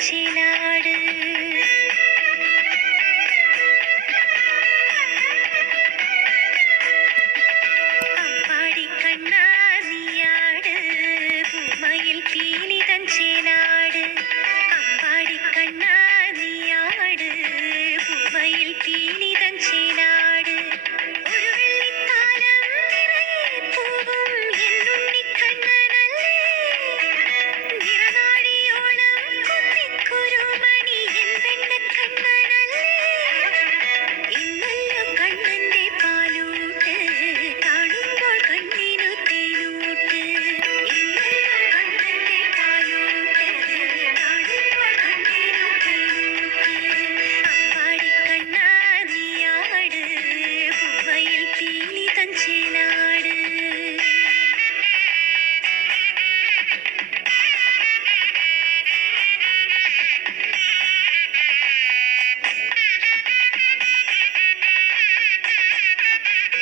失る。